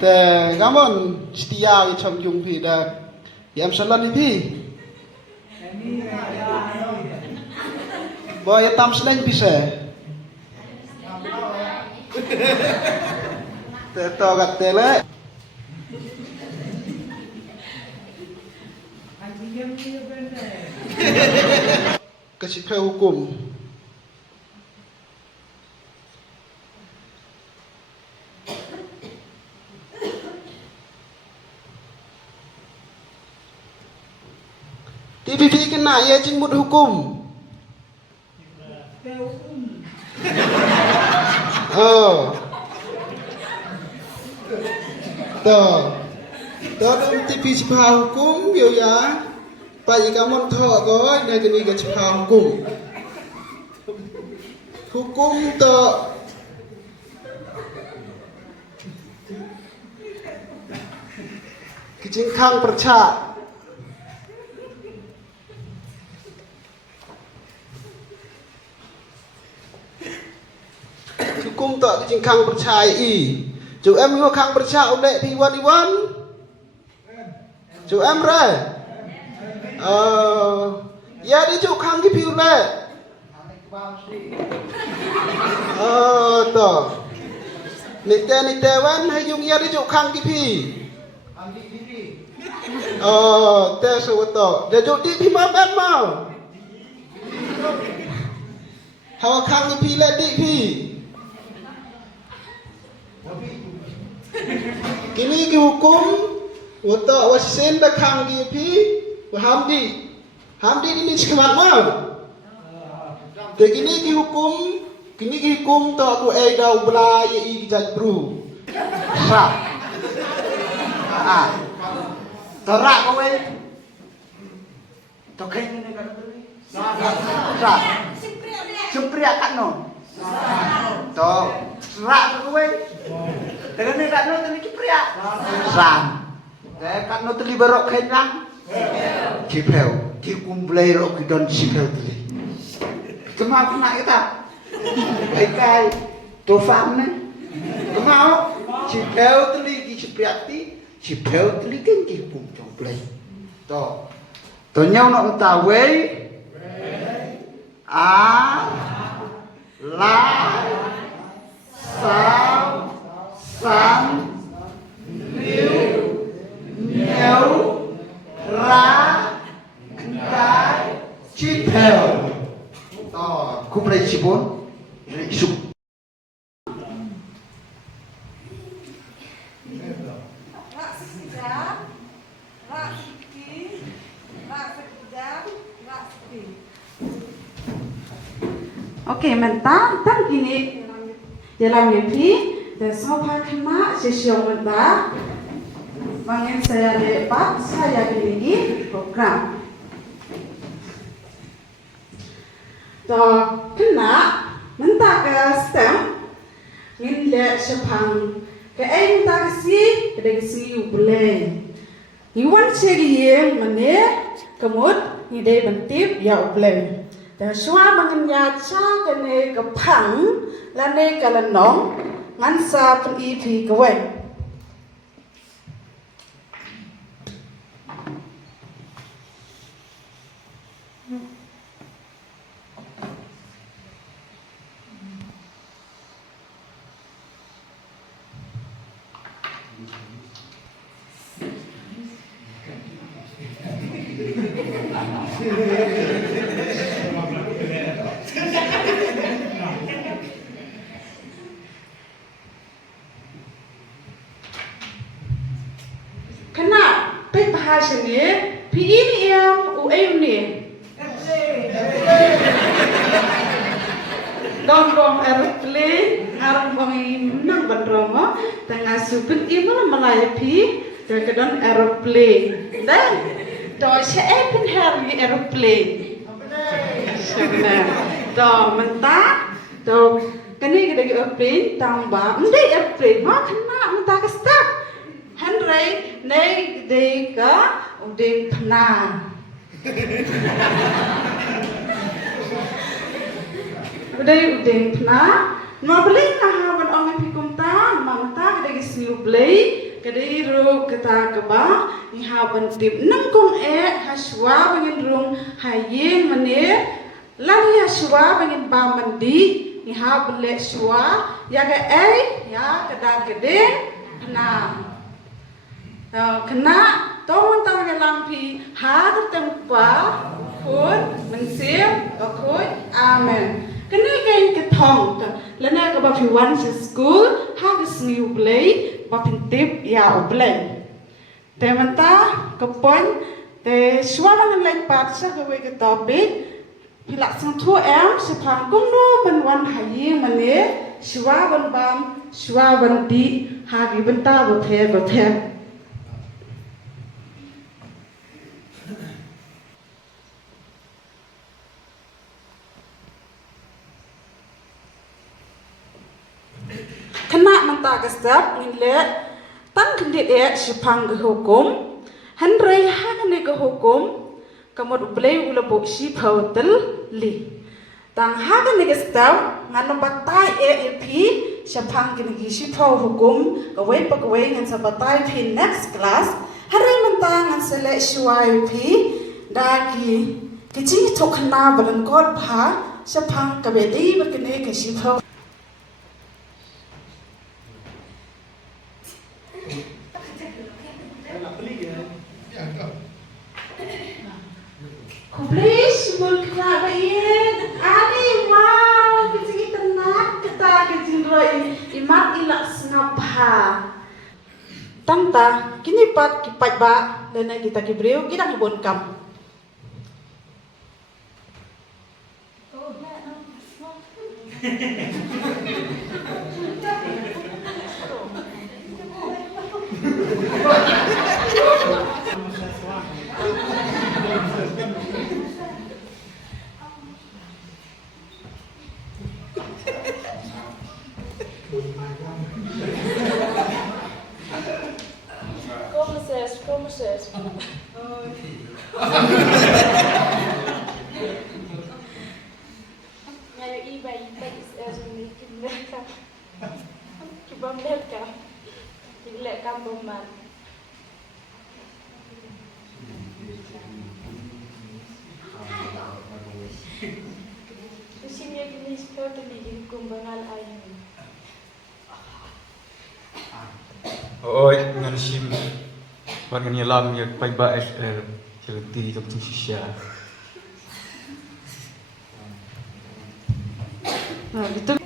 แต่ก็มันสติยาอีชมยุงพี่ได้ยามสลันนี่พี่บ่อยตามสลันพี่เสแต่ต่อกันแต่ละก็สิเพลหุกุมที่พี่ๆkena ya jengmut hukum Tao TV sepah hukum yo ya. Pai kamon thok goi ne kini ke sepah hukum. Hukum to kijing khang percha. Hukum to kijing khang percha i. Chú em có khang percha ông đệ thì quan đi quan. Chú em rồi. Ya đi chú khang cái phiêu này. To. Nite wan hay dùng ya đi chú khang cái phi. Te số to. Để chú đi phi mà bên mà. Hào khang cái phi lên đi phi. Kini ki hukum wata wasen da khang ki phi wa hamdi ini sikamat ma te kini ki hukum to ku ai dau bla ye i jaj bru ra to ra ko we to khen ni ka ra simpria kan no to ra ko we dengan ni kat no teli cipria ram để kat no teli berok khen lang cipel ki kumblai rok ki don cipel teli kemau kena kita kai to fam ne kemau cipel teli ki cipria ti cipel teli ken ki kum comblai to nhau nó ta we la sao Sam, liu, nheu, ra, cái, chít theo. Khúc này chỉ bốn, rị sụp. Ok, mình tắt gini dalam mimpi. Dan sopan kena sesiong mentah Mungkin saya lepas saya pilih program Dan kena mentah ke stem Min le sepang Ke mentah ke si Kedai ke si boleh Iwan segi yang mana Kemud Nidai bentip ya boleh Dan semua mengenyaca Kene kepang Lane kalenong Ngắn xa phân y thì có vậy Sini, PI ni yang UM ni. Dong aeroplane, arang kami menang bandroma, tengah subin iman Malaya pi, dan kedon aeroplane. Dan, dah saya pun hari aeroplane. Sebenarnya, dah mentah, dah kini kita aeroplane tambah, mesti aeroplane, mak kena mentah ke start. Henry, nei deka udeng pena. Udeng pena. Mau beli nah ban orang pikum ta, mama ta kita kisiu beli. Kadiru kita keba ni haban tip nangkong haswa bangin rung haye mane lari haswa bangin ba mandi ni habale shwa ya ga ya kada gede na kena tong tang lampi ha tempa pun mensim okoi amen kena kain ketong lena ka ba piwan school ha gesniu play Bapintip ya obleng. Temanta kapon te suara ngeleng patsa kewe ke topik pilak sang tu sepang kumno benwan hayi mane suara ban bam suara ban di hari benta bothe. Kena mentah kesep ngile tang kendit sepang ke hukum hendrai hagane ke hukum kamot blei ula bok si pautel li tang hagane kesep ngano batai pi sepang kini si pau hukum kawai pakawai ngan sabatai pi next class hari mentah ngan selek suai pi dagi kecing tok kena balengkot pa sepang kabedi berkene ke si pau Please, bulkna bayin. Ani mau kecing tenak kita kecing roi imat ilak snapha. Tanta kini pat kipat ba lena kita kibreu kita kibon kam. Como ses? Ngayon iba is as mereka. Kibam mereka. Tidak kampung man. Di sini gini seperti di kumbangal air. Oi, ngan sim. Warga ni lam ya pai ba SR ceriti tok tu sisya. Nah, gitu.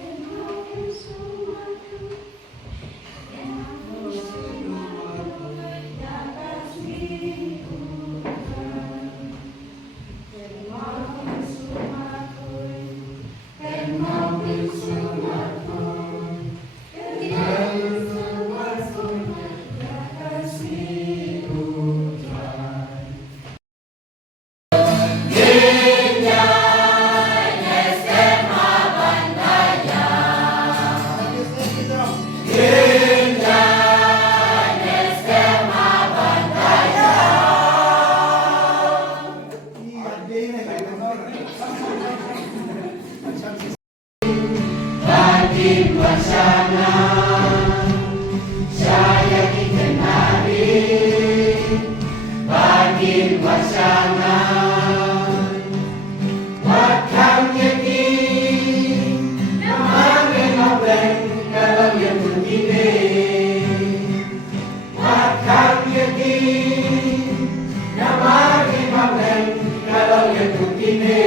Kalau yang begini